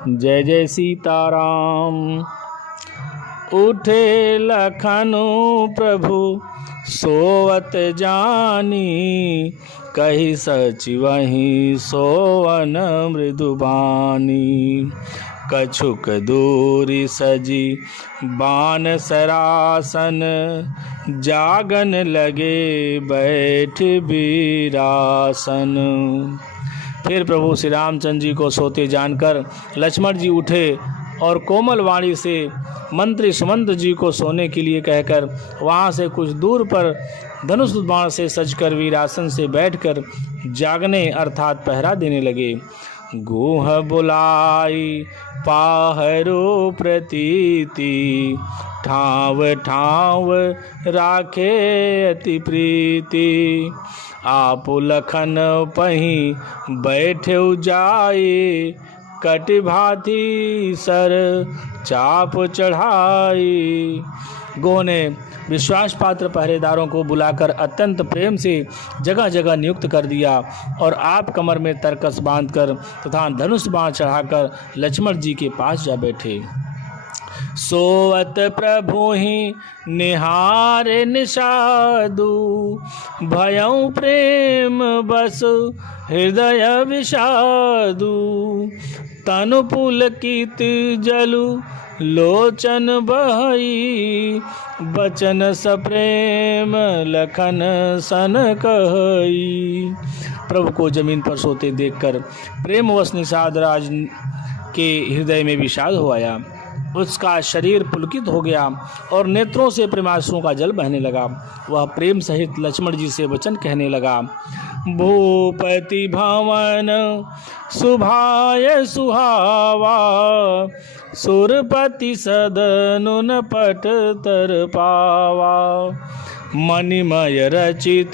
जय जय सीताराम। उठे लखनु प्रभु सोवत जानी, कही सचिवहि सोवन मृदुबानी। कछुक दूरी सजी बान सरासन, जागन लगे बैठ बीरासन। फिर प्रभु श्री रामचंद्र जी को सोते जानकर लक्ष्मण जी उठे और कोमल वाणी से मंत्री सुमंत जी को सोने के लिए कहकर वहाँ से कुछ दूर पर धनुष बाण से सजकर वीरासन से बैठकर जागने अर्थात पहरा देने लगे। गुह बुलाई पाहरो प्रतीति, ठाव ठाव राखे अति प्रीति। आप लखन पही बैठे जाए, कट भाती सर चाप चढ़ाई। गो ने विश्वास पात्र पहरेदारों को बुलाकर अत्यंत प्रेम से जगह जगह नियुक्त कर दिया और आप कमर में तरकस बांधकर तथा धनुष बाण चढ़ाकर लक्ष्मण जी के पास जा बैठे। सोवत प्रभु ही निहारे निषादु, भयउ प्रेम बस हृदय विषादु। तनु पुलकित जलु लोचन बहई, बचन सप्रेम लखन सन कहई। प्रभु को जमीन पर सोते देखकर प्रेमवश निषाद राज के हृदय में विषाद हो आया। उसका शरीर पुलकित हो गया और नेत्रों से प्रेमाश्रुओं का जल बहने लगा। वह प्रेम सहित लक्ष्मण जी से वचन कहने लगा। भूपति भवन सुभाय सुहावा, सुरपति सदनुन पट तर पावा। मणिमय रचित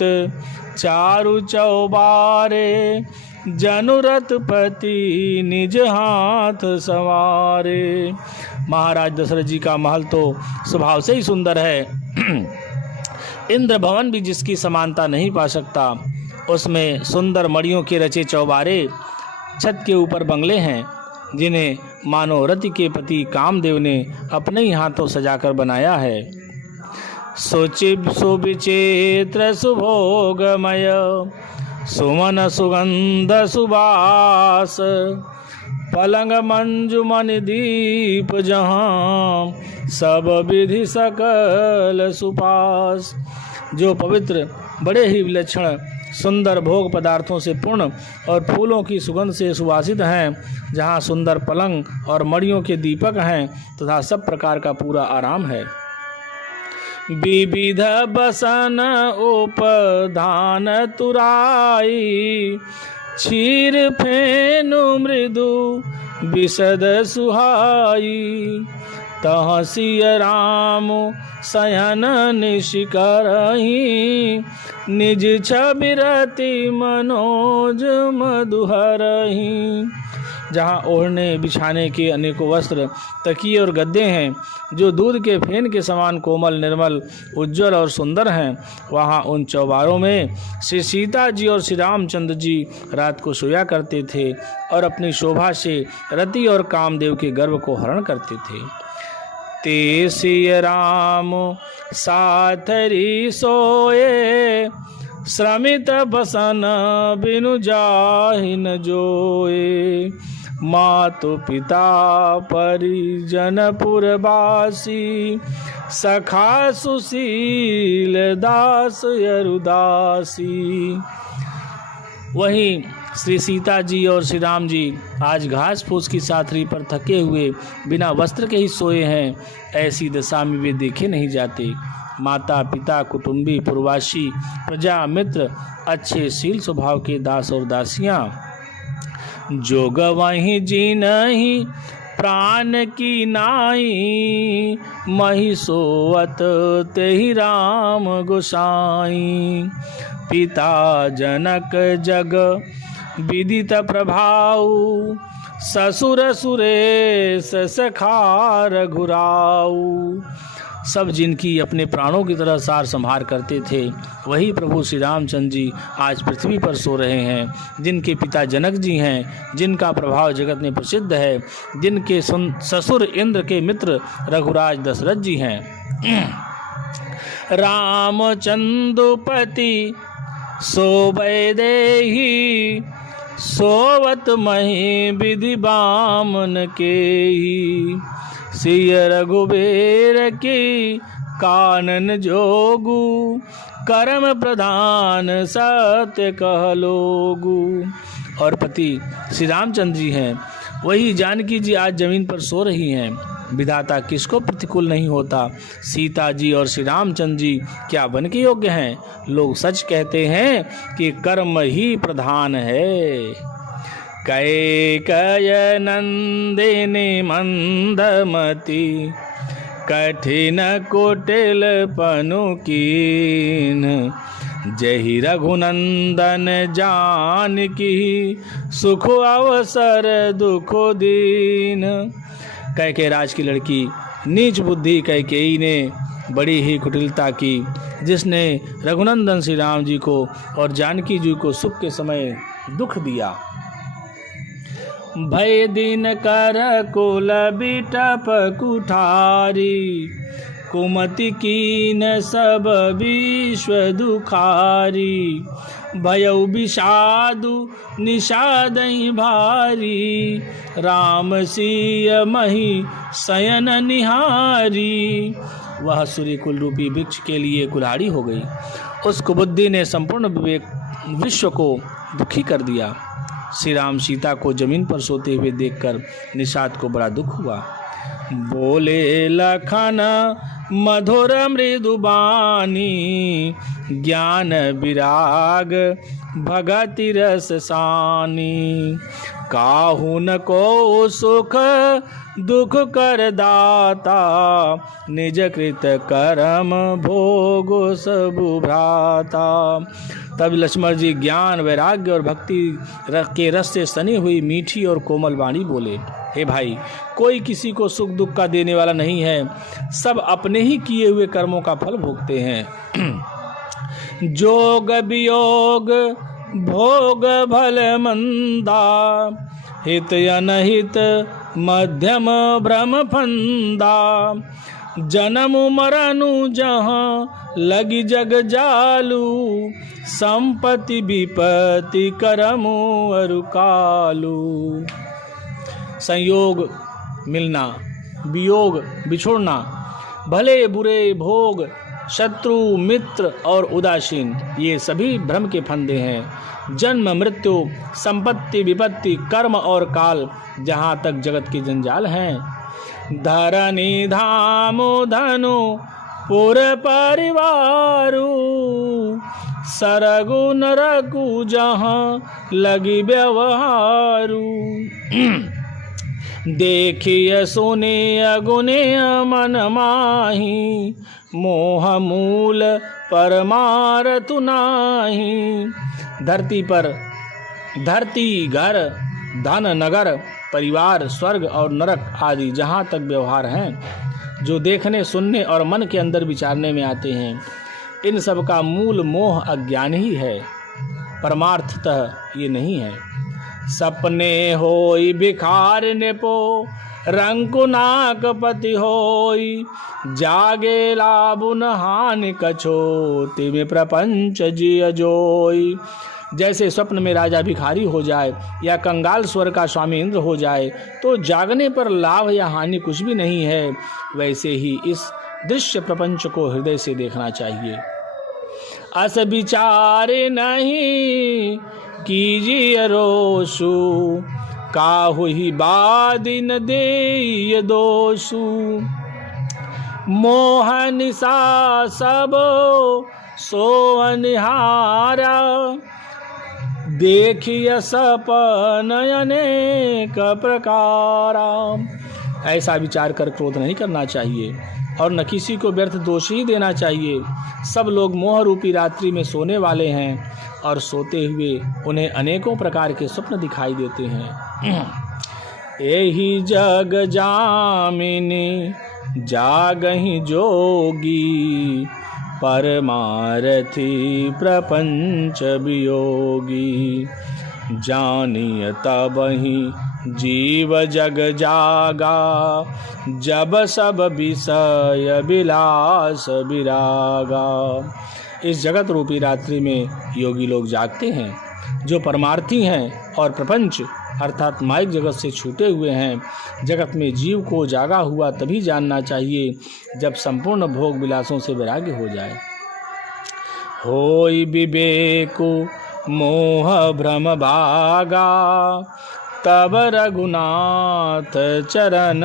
चारु चौबारे, जनुरथ पति निज हाथ संवारे। महाराज दशरथ जी का महल तो स्वभाव से ही सुंदर है, इंद्र भवन भी जिसकी समानता नहीं पा सकता। उसमें सुंदर मणियों के रचे चौबारे, छत के ऊपर बंगले हैं जिन्हें मानो रति के पति कामदेव ने अपने ही हाथों सजाकर बनाया है। सोचिब सुविचित्र सुभोगमय, सुमन सुगंध सुबास। पलंग मंजुमन दीप जहाँ, सब विधि सकल सुपास। जो पवित्र बड़े ही विलक्षण सुंदर भोग पदार्थों से पूर्ण और फूलों की सुगंध से सुवासित हैं, जहाँ सुंदर पलंग और मणियों के दीपक हैं तथा सब प्रकार का पूरा आराम है। विविध बसन उपधान तुराई, क्षीर फेनु मृदु विशद सुहाई। तह सिय राम शयन निशिकरहि, निज छबिरति मनोज मधुहरहि। जहाँ ओढ़ने बिछाने के अनेकों वस्त्र, तकिए और गद्दे हैं जो दूध के फेन के समान कोमल, निर्मल, उज्जवल और सुंदर हैं, वहाँ उन चौबारों में श्री सीता जी और श्री रामचंद्र जी रात को सोया करते थे और अपनी शोभा से रति और कामदेव के गर्व को हरण करते थे। ते सिय राम साथरी सोए, श्रमित बसन बिनु जाहि न जोए। मातु पिता परिजन पुरवासी, सखा सुशील दास यरुदासी। वहीं श्री सीता जी और श्री राम जी आज घास फूस की साथरी पर थके हुए बिना वस्त्र के ही सोए हैं। ऐसी दशा में वे देखे नहीं जाते। माता पिता, कुटुंबी, पुरवासी, प्रजा, मित्र, अच्छे शील स्वभाव के दास और दासियां, जो गवहीं जी नहीं प्राण की नाई। मही सोवत तेहि राम गोसाई। पिता जनक जग विदित प्रभाऊ, ससुर सुरेश सखा रघुराऊ। सब जिनकी अपने प्राणों की तरह सार संभार करते थे, वही प्रभु श्री रामचंद्र जी आज पृथ्वी पर सो रहे हैं। जिनके पिता जनक जी हैं, जिनका प्रभाव जगत में प्रसिद्ध है, जिनके ससुर इंद्र के मित्र रघुराज दशरथ जी हैं। रामचंद्रपति सोबै देहि, सोवत मही विधि बामन केहि। सिय रघुबीर की कानन जोगु, कर्म प्रधान सत्य कहलोगु। और पति श्री रामचंद्र जी हैं, वही जानकी जी आज जमीन पर सो रही हैं। विधाता किसको प्रतिकूल नहीं होता। सीता जी और श्री रामचंद्र जी क्या बन के योग्य हैं। लोग सच कहते हैं कि कर्म ही प्रधान है। कैकेयी नंदिनी मंदमती, कठिन कुटिल पनु कीन। जहि रघुनंदन जानकी, सुख अवसर दुख दीन। कैकेयी राज की लड़की नीच बुद्धि कैकेयी ने बड़ी ही कुटिलता की, जिसने रघुनंदन श्री राम जी को और जानकी जी को सुख के समय दुख दिया। भय दिन कर कुल बिटप कुठारी, कुमति कीन सब विश्व दुखारी। भयउ विषादु निषादहि भारी, राम सिय मही शयन निहारी। वह सूर्य कुल रूपी वृक्ष के लिए कुल्हाड़ी हो गई। उस कुबुद्धि ने संपूर्ण विश्व को दुखी कर दिया। श्री राम सीता को जमीन पर सोते हुए देखकर निषाद को बड़ा दुख हुआ। बोले लखन मधुर मृदु बानी, ज्ञान विराग भगति रस सानी। काहू न को सुख दुख कर दाता, निज कृत कर्म भोग सबु भ्राता। तब लक्ष्मण जी ज्ञान वैराग्य और भक्ति के रस से सनी हुई मीठी और कोमल वाणी बोले, हे भाई, कोई किसी को सुख दुख का देने वाला नहीं है। सब अपने ही किए हुए कर्मों का फल भोगते हैं। जोग वियोग भोग भल मंदा, हित अनहित मध्यम भ्रम फंदा। जन्म मरनु जहाँ लगी जग जालू, संपत्ति विपत्ति करमु अरु कालू। संयोग मिलना, वियोग बिछुड़ना, भले बुरे भोग, शत्रु मित्र और उदासीन, ये सभी भ्रम के फंदे हैं। जन्म मृत्यु, संपत्ति विपत्ति, कर्म और काल, जहाँ तक जगत के जंजाल हैं। धरनी धामो धनु पुर परिवारू, सरगु नरकु जहाँ लगी व्यवहारू। देखिए सुने अगुने मन माही, मोह मूल परमारतु नाही। धरती पर धरती, घर, धन, नगर, परिवार, स्वर्ग और नरक आदि जहाँ तक व्यवहार हैं, जो देखने सुनने और मन के अंदर विचारने में आते हैं, इन सब का मूल मोह अज्ञान ही है, परमार्थतः ये नहीं है। सपने होई भिखार नेपो, रंकुनाक पति होई। जागे लाभुन हानि कछो, तिमे प्रपंच जिय जोई। जैसे स्वप्न में राजा भिखारी हो जाए या कंगाल स्वर का स्वामी इंद्र हो जाए तो जागने पर लाभ या हानि कुछ भी नहीं है, वैसे ही इस दृश्य प्रपंच को हृदय से देखना चाहिए। अस विचारे नहीं कीजिए रोसु, काहु ही बादिन देय दोषु। मोह निशा सब सो अनिहारा, देखिए सपन अनेक प्रकारा। ऐसा विचार कर क्रोध नहीं करना चाहिए और न किसी को व्यर्थ दोष ही देना चाहिए। सब लोग मोह रूपी रात्रि में सोने वाले हैं और सोते हुए उन्हें अनेकों प्रकार के स्वप्न दिखाई देते हैं। एहि जग जामिनी जागहि जोगी, परमारथी प्रपंच वियोगी। जानिय तबहि जीव जग जागा, जब सब विषय विलास विरागा। इस जगत रूपी रात्रि में योगी लोग जागते हैं, जो परमार्थी हैं और प्रपंच अर्थात माइक जगत से छूटे हुए हैं। जगत में जीव को जागा हुआ तभी जानना चाहिए जब संपूर्ण भोग विलासों से वैराग्य हो जाए। होई विवेको मोह भ्रम भागा, तब रघुनाथ चरण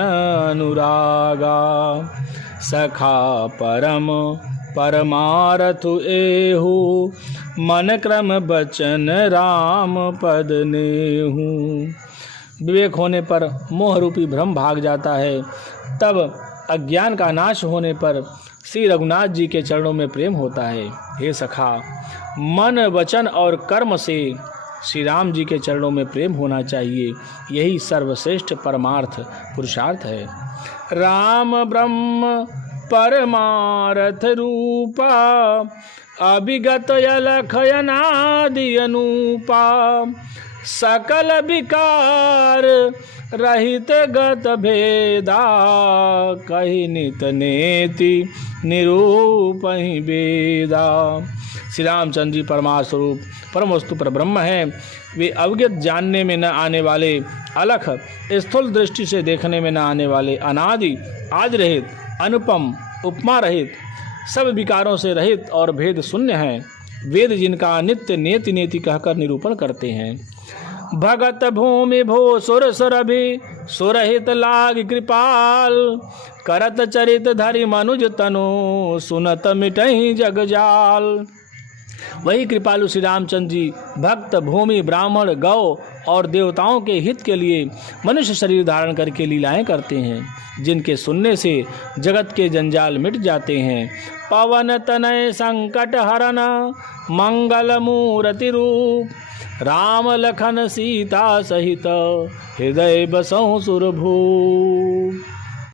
अनुरागा। सखा परम परमारथ एहु, मन क्रम बचन राम पद नेहु। विवेक होने पर मोह रूपी भ्रम भाग जाता है, तब अज्ञान का नाश होने पर श्री रघुनाथ जी के चरणों में प्रेम होता है। हे सखा, मन वचन और कर्म से श्री राम जी के चरणों में प्रेम होना चाहिए। यही सर्वश्रेष्ठ परमार्थ पुरुषार्थ है। राम ब्रह्म परमारथ रूपा, अभिगत अलख अनादि अनूपा। सकल विकार रहित गत भेदा, कहि नित नेति निरूपहि वेदा। श्री रामचंद्र जी परमास्वरूप परम वस्तु पर ब्रह्म हैं। वे अवगत जानने में न आने वाले, अलख स्थूल दृष्टि से देखने में न आने वाले, अनादि आदि रहित, अनुपम उपमा रहित, सब विकारों से रहित और भेद शून्य हैं। वेद जिनका नित्य नेति नेति कहकर निरूपण करते हैं। भगत भूमि भो सुर सुरभि, सुरहित लाग कृपाल। करत चरित धरि मनुज तनु, सुनत मिटहि जग जाल। वही कृपालु श्री रामचंद्र जी भक्त, भूमि, ब्राह्मण, गौ और देवताओं के हित के लिए मनुष्य शरीर धारण करके लीलाएं करते हैं, जिनके सुनने से जगत के जंजाल मिट जाते हैं। पवन तनय संकट हरन, मंगल मूर्ति रूप। राम लखन सीता सहित, हृदय बसहु सुरभूप।